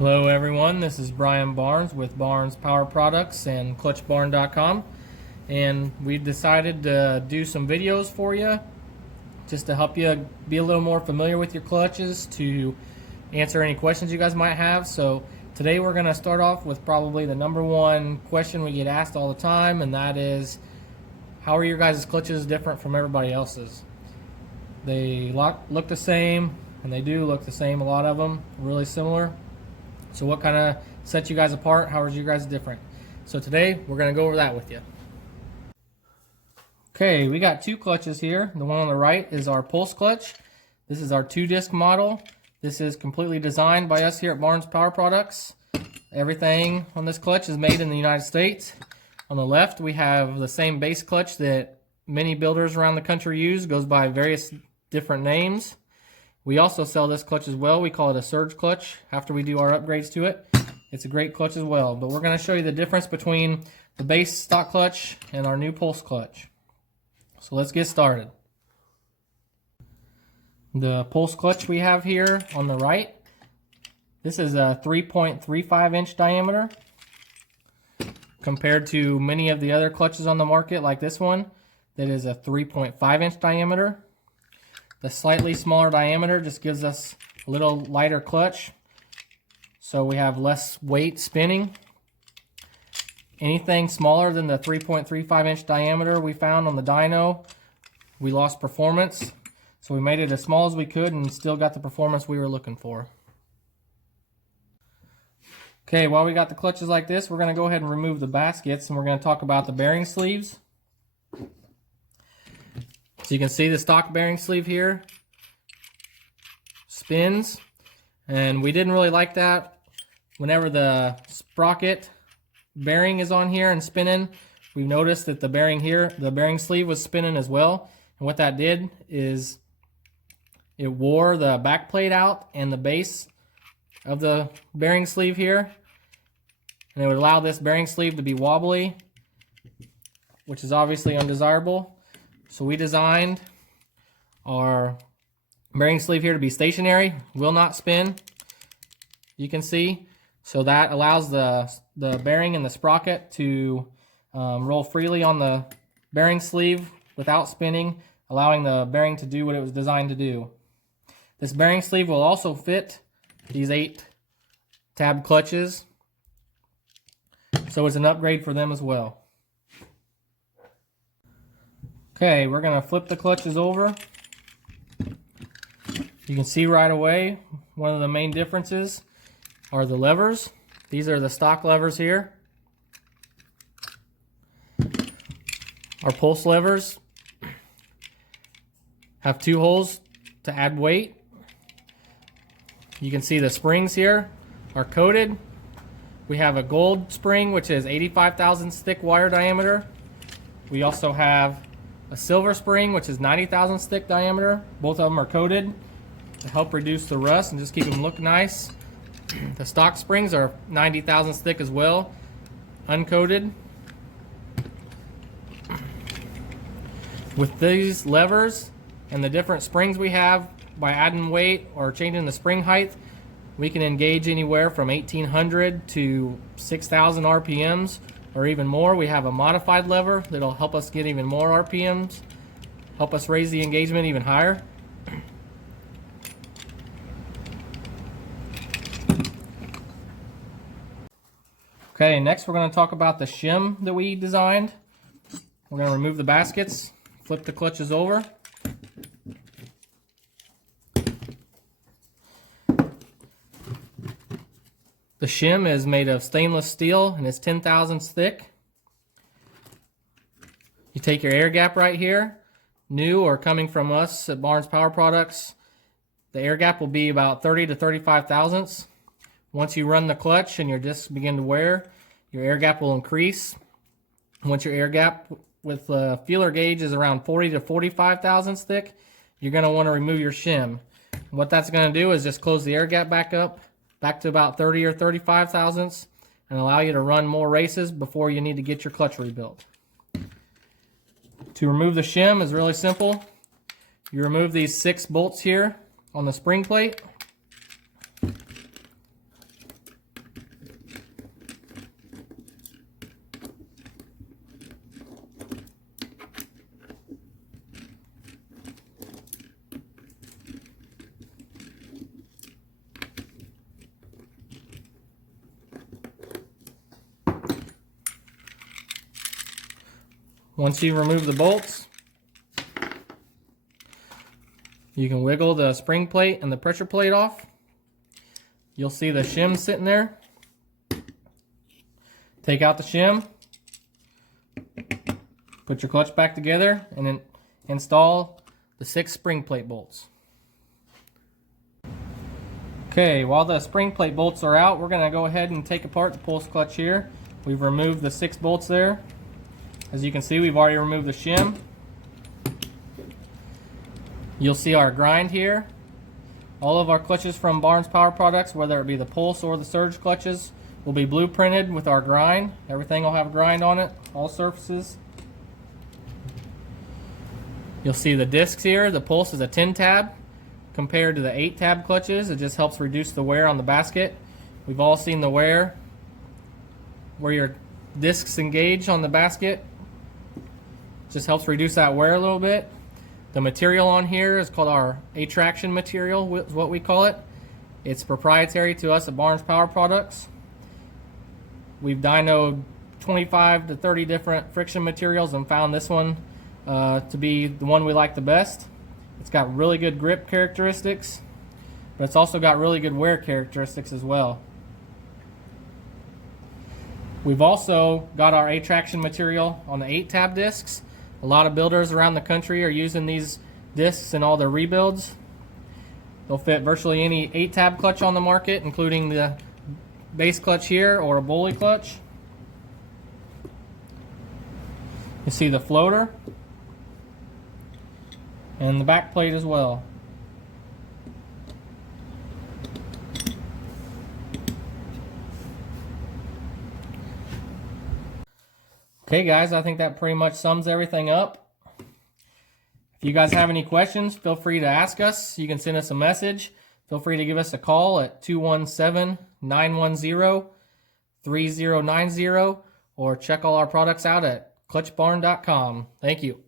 Hello everyone, this is Brian Barnes with Barnes Power Products and ClutchBarn.com, and we've decided to do some videos for you just to help you be a little more familiar with your clutches, to answer any questions you guys might have. So today we're going to start off with probably the number one question we get asked all the time, and that is, how are your guys' clutches different from everybody else's? They look the same, and they do look the same, a lot of them really similar. So what kind of sets you guys apart? How are you guys different? So today we're going to go over that with you. Okay, we got two clutches here. The one on the right is our pulse clutch. This is our 2-disc model. This is completely designed by us here at Barnes Power Products. Everything on this clutch is made in the United States. On the left we have the same base clutch that many builders around the country use. It goes by various different names. We also sell this clutch as well. We call it a surge clutch after we do our upgrades to it. It's a great clutch as well. But we're going to show you the difference between the base stock clutch and our new pulse clutch. So let's get started. The pulse clutch we have here on the right, this is a 3.35 inch diameter compared to many of the other clutches on the market like this one that is a 3.5 inch diameter. The slightly smaller diameter just gives us a little lighter clutch, so we have less weight spinning. Anything smaller than the 3.35 inch diameter we found on the dyno, we lost performance. So we made it as small as we could and still got the performance we were looking for. Okay, while we got the clutches like this, we're going to go ahead and remove the baskets, and we're going to talk about the bearing sleeves. So you can see the stock bearing sleeve here spins, and we didn't really like that. Whenever the sprocket bearing is on here and spinning, we've noticed that the bearing here, the bearing sleeve was spinning as well. And what that did is it wore the back plate out and the base of the bearing sleeve here, and it would allow this bearing sleeve to be wobbly, which is obviously undesirable. So we designed our bearing sleeve here to be stationary, will not spin, you can see. So that allows the bearing and the sprocket to roll freely on the bearing sleeve without spinning, allowing the bearing to do what it was designed to do. This bearing sleeve will also fit these 8 tab clutches, so it's an upgrade for them as well. Okay, we're going to flip the clutches over. You can see right away one of the main differences are the levers. These are the stock levers here. Our pulse levers have 2 holes to add weight. You can see the springs here are coated. We have a gold spring, which is 85 thousandths thick wire diameter. We also have a silver spring, which is 90 thousandths thick diameter. Both of them are coated to help reduce the rust and just keep them look nice. The stock springs are 90 thousandths thick as well, uncoated. With these levers and the different springs we have, by adding weight or changing the spring height, we can engage anywhere from 1800 to 6000 RPMs or even more. We have a modified lever that'll help us get even more RPMs, help us raise the engagement even higher. Okay, next we're going to talk about the shim that we designed. We're going to remove the baskets, flip the clutches over. The shim is made of stainless steel and is 10 thousandths thick. You take your air gap right here, new or coming from us at Barnes Power Products. The air gap will be about 30 to 35 thousandths. Once you run the clutch and your discs begin to wear, your air gap will increase. Once your air gap with the feeler gauge is around 40 to 45 thousandths thick, you're going to want to remove your shim. What that's going to do is just close the air gap back up, back to about 30 or 35 thousandths, and allow you to run more races before you need to get your clutch rebuilt. To remove the shim is really simple. You remove these 6 bolts here on the spring plate. Once you remove the bolts, you can wiggle the spring plate and the pressure plate off. You'll see the shim sitting there. Take out the shim, put your clutch back together, and then install the 6 spring plate bolts. Okay, while the spring plate bolts are out, we're going to go ahead and take apart the pulse clutch here. We've removed the 6 bolts there. As you can see, we've already removed the shim. You'll see our grind here. All of our clutches from Barnes Power Products, whether it be the pulse or the surge clutches, will be blueprinted with our grind. Everything will have a grind on it, all surfaces. You'll see the discs here. The pulse is a 10 tab compared to the 8 tab clutches. It just helps reduce the wear on the basket. We've all seen the wear where your discs engage on the basket. Just helps reduce that wear a little bit. The material on here is called our A-Traction material, is what we call it. It's proprietary to us at Barnes Power Products. We've dynoed 25 to 30 different friction materials and found this one to be the one we like the best. It's got really good grip characteristics, but it's also got really good wear characteristics as well. We've also got our A-Traction material on the 8 tab discs. A lot of builders around the country are using these discs in all their rebuilds. They'll fit virtually any 8 tab clutch on the market, including the base clutch here or a Bully clutch. You see the floater and the back plate as well. Okay guys, I think that pretty much sums everything up. If you guys have any questions, feel free to ask us. You can send us a message. Feel free to give us a call at 217-910-3090 or check all our products out at clutchbarn.com. Thank you.